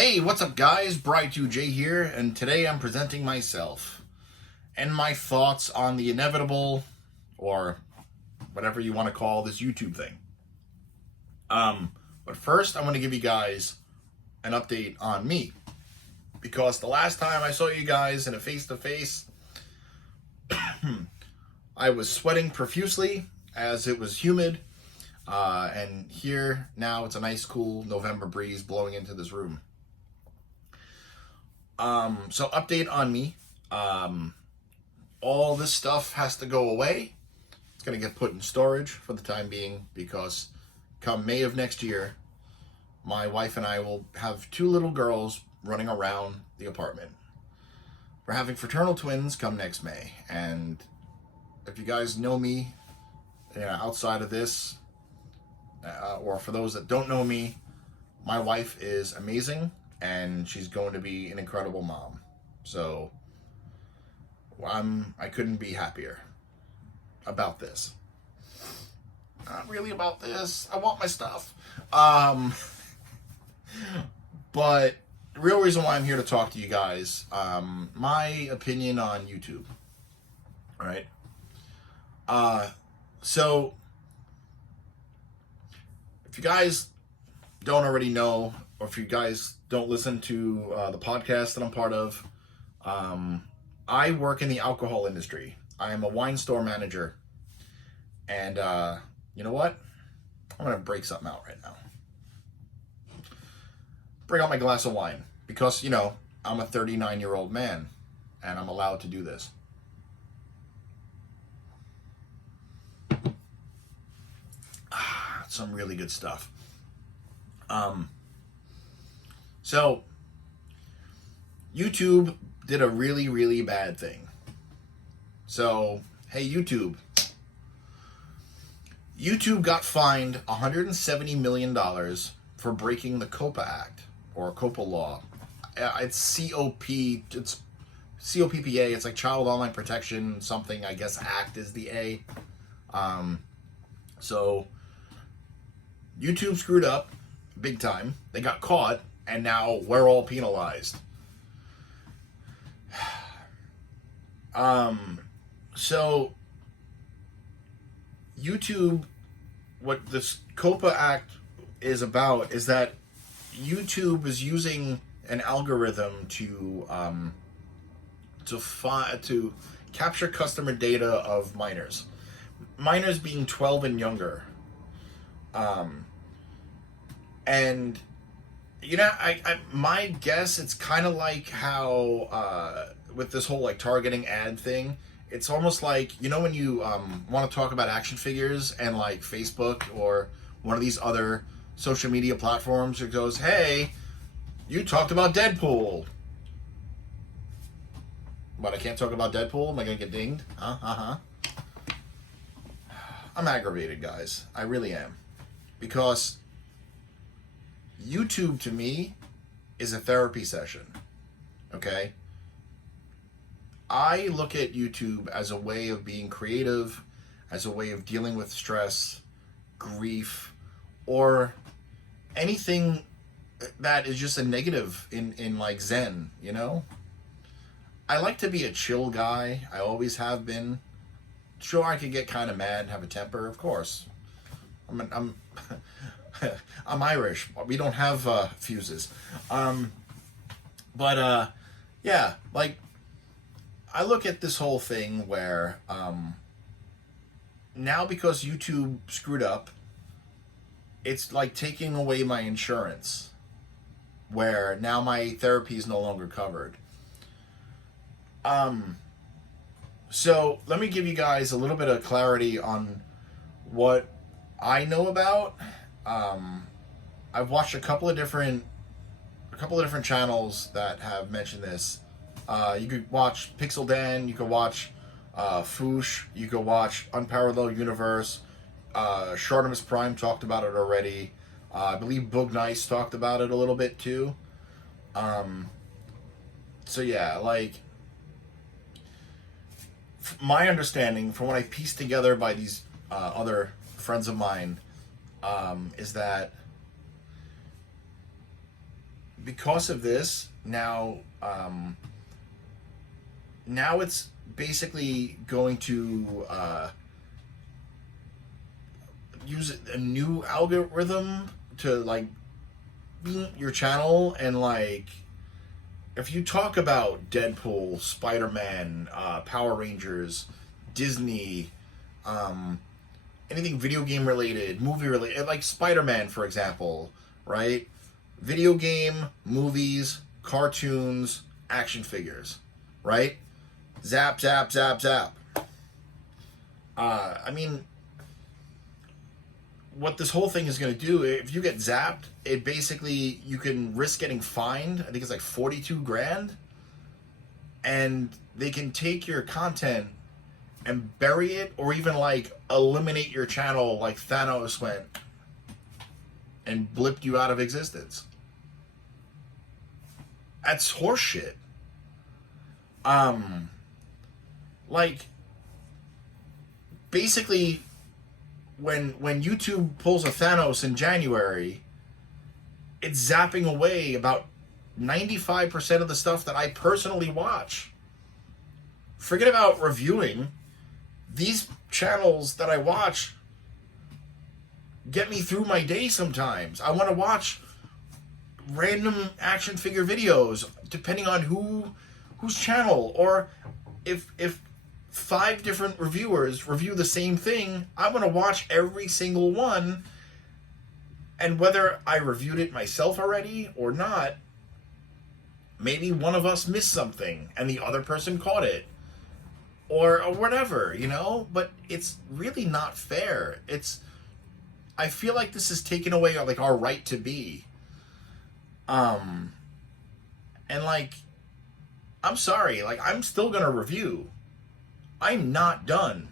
Hey, what's up guys? Bright2J here, and today I'm presenting myself and my thoughts on the inevitable, or whatever you want to call this YouTube thing. But first I want to give you guys an update on me, because the last time I saw you guys in a face-to-face, I was sweating profusely as it was humid, and here now it's a nice cool November breeze blowing into this room. So update on me. All this stuff has to go away. It's going to get put in storage for the time being, because come May of next year, my wife and I will have 2 little girls running around the apartment. We're having fraternal twins come next May, and if you guys know me, outside of this, or for those that don't know me, my wife is amazing, and she's going to be an incredible mom. So I couldn't be happier about this. Not really about this. I want my stuff. But the real reason why I'm here to talk to you guys, my opinion on YouTube. All right. So if you guys don't already know, or if you guys don't listen to the podcast that I'm part of, I work in the alcohol industry. I am a wine store manager. And you know what? I'm going to break something out right now. Bring out my glass of wine. Because, I'm a 39-year-old man. And I'm allowed to do this. Some really good stuff. So, YouTube did a really, really bad thing. So, hey YouTube. YouTube got fined $170 million for breaking the COPA Act, or COPA law. It's it's COPPA, it's like Child Online Protection something, I guess Act is the A. So, YouTube screwed up big time. They got caught, and now we're all penalized. So YouTube, what this COPA Act is about is that YouTube is using an algorithm to capture customer data of minors being 12 and younger. And my guess, it's kind of like how with this whole targeting ad thing, it's almost like, when you want to talk about action figures, and like Facebook or one of these other social media platforms, it goes, hey, you talked about Deadpool, but I can't talk about Deadpool. Am I gonna get dinged? I'm aggravated, guys. I really am, because YouTube to me is a therapy session. Okay? I look at YouTube as a way of being creative, as a way of dealing with stress, grief, or anything that is just a negative in like Zen, I like to be a chill guy. I always have been. Sure, I could get kind of mad and have a temper, of course. I'm Irish. We don't have fuses. Yeah, like, I look at this whole thing where now, because YouTube screwed up, it's like taking away my insurance, where now my therapy is no longer covered. So let me give you guys a little bit of clarity on what I know about. I've watched a couple of different channels that have mentioned this. You could watch Pixel Dan, you could watch Foosh, you could watch Unparalleled Universe. Shartimus Prime talked about it already. I believe Boog Nice talked about it a little bit too. So yeah, like, my understanding from what I pieced together by these other friends of mine, is that because of this, now it's basically going to use a new algorithm to like beat your channel, and like if you talk about Deadpool, Spider-Man, Power Rangers, Disney, anything video game related, movie related, like Spider-Man, for example, right? Video game, movies, cartoons, action figures, right? Zap, zap, zap, zap. I mean, what this whole thing is going to do, if you get zapped, it basically, you can risk getting fined. I think it's like 42 grand. And they can take your content and bury it, or even like eliminate your channel like Thanos went and blipped you out of existence. That's horseshit. Like, basically, when YouTube pulls a Thanos in January, it's zapping away about 95% of the stuff that I personally watch. Forget about reviewing. These channels that I watch get me through my day sometimes. I want to watch random action figure videos depending on whose channel, or if 5 different reviewers review the same thing, I want to watch every single one, and whether I reviewed it myself already or not, maybe one of us missed something and the other person caught it, or whatever, you know. But it's really not fair. I feel like this is taking away like our right to be. And like, I'm sorry, like, I'm still gonna review. I'm not done.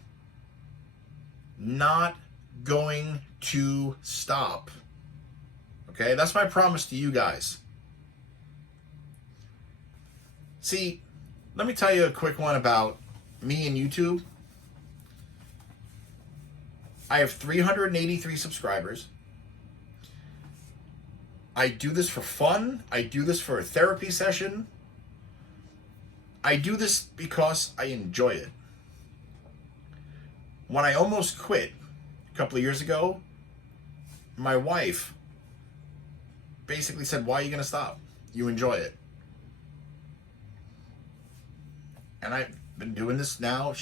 Not going to stop. Okay, that's my promise to you guys. See, let me tell you a quick one about me and YouTube. I have 383 subscribers. I do this for fun. I do this for a therapy session. I do this because I enjoy it. When I almost quit a couple of years ago, my wife basically said, "Why are you going to stop? You enjoy it." And I've been doing this now.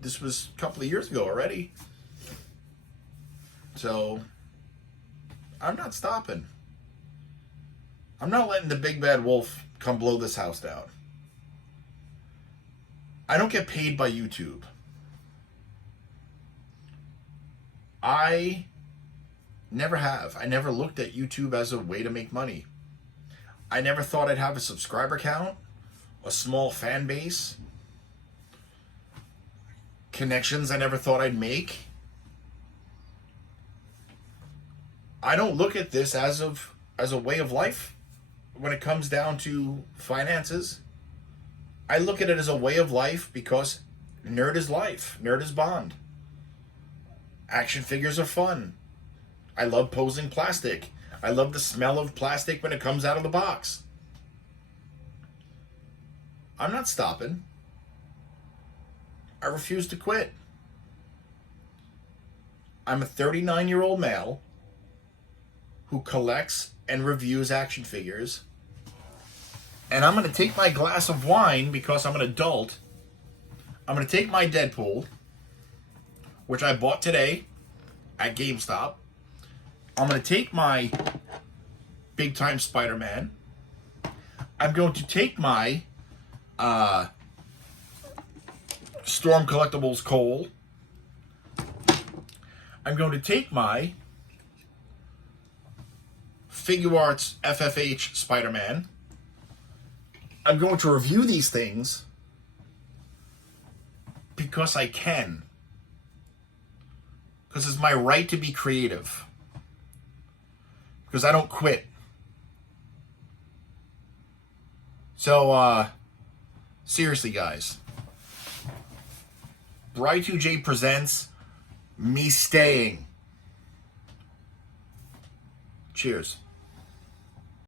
This was a couple of years ago already. So I'm not stopping. I'm not letting the big bad wolf come blow this house down. I don't get paid by YouTube. I never have. I never looked at YouTube as a way to make money. I never thought I'd have a subscriber count, a small fan base, connections I never thought I'd make. I don't look at this as a way of life when it comes down to finances. I look at it as a way of life because nerd is life. Nerd is bond. Action figures are fun. I love posing plastic. I love the smell of plastic when it comes out of the box. I'm not stopping. I refuse to quit. I'm a 39-year-old male who collects and reviews action figures. And I'm going to take my glass of wine because I'm an adult. I'm going to take my Deadpool, which I bought today at GameStop. I'm going to take my big time Spider-Man. I'm going to take my Storm Collectibles Cole. I'm going to take my Figuarts FFH Spider-Man. I'm going to review these things because I can. Because it's my right to be creative. Because I don't quit. So, seriously, guys. Bry2J presents me staying. Cheers.